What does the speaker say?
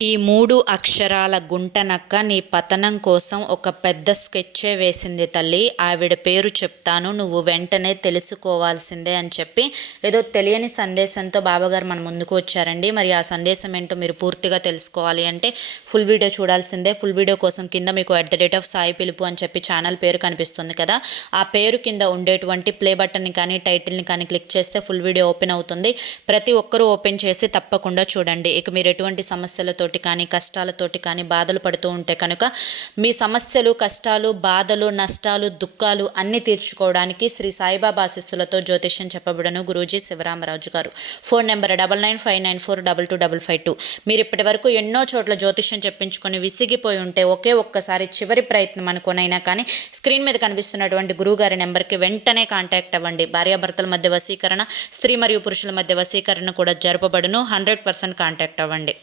ఈ 3 అక్షరాల గుంటనక్క నీ పతనం కోసం ఒక పెద్ద స్కెచ్చే వేసింది తల్లి. ఆవిడ పేరు చెప్తాను, నువ్వు వెంటనే తెలుసుకోవాల్సిందే అని చెప్పి ఏదో తెలియని సందేశంతో బాబాగారు మన ముందుకు వచ్చారండి. మరి ఆ సందేశం ఏంటో మీరు పూర్తిగా తెలుసుకోవాలి అంటే ఫుల్ వీడియో చూడాల్సిందే. ఫుల్ వీడియో కోసం కింద మీకు @సాయి పిలుపు అని చెప్పి ఛానల్ పేరు కనిపిస్తుంది కదా, ఆ పేరు కింద ఉండేటువంటి ప్లే బటన్ని కానీ టైటిల్ని కానీ క్లిక్ చేస్తే ఫుల్ వీడియో ఓపెన్ అవుతుంది. ప్రతి ఒక్కరూ ఓపెన్ చేసి తప్పకుండా చూడండి. ఇక మీరు ఎటువంటి సమస్యలతో కానీ కష్టాలతోటి కానీ బాధలు పడుతూ ఉంటే కనుక మీ సమస్యలు, కష్టాలు, బాధలు, నష్టాలు, దుఃఖాలు అన్నీ తీర్చుకోవడానికి శ్రీ సాయిబాబా ఆశీస్సులతో జ్యోతిష్యం చెప్పబడను గురూజీ శివరామరాజు గారు. Phone number 9959422552. మీరు ఇప్పటి వరకు ఎన్నో చోట్ల జ్యోతిష్యం చెప్పించుకొని విసిగిపోయి ఉంటే ఒక్కసారి చివరి ప్రయత్నం అనుకోనైనా కానీ స్క్రీన్ మీద కనిపిస్తున్నటువంటి గురువుగారి నెంబర్కి వెంటనే కాంటాక్ట్ అవ్వండి. భార్యాభర్తల మధ్య వశీకరణ, స్త్రీ మరియు పురుషుల మధ్య వశీకరణ కూడా జరపబడును. 100% కాంటాక్ట్ అవ్వండి.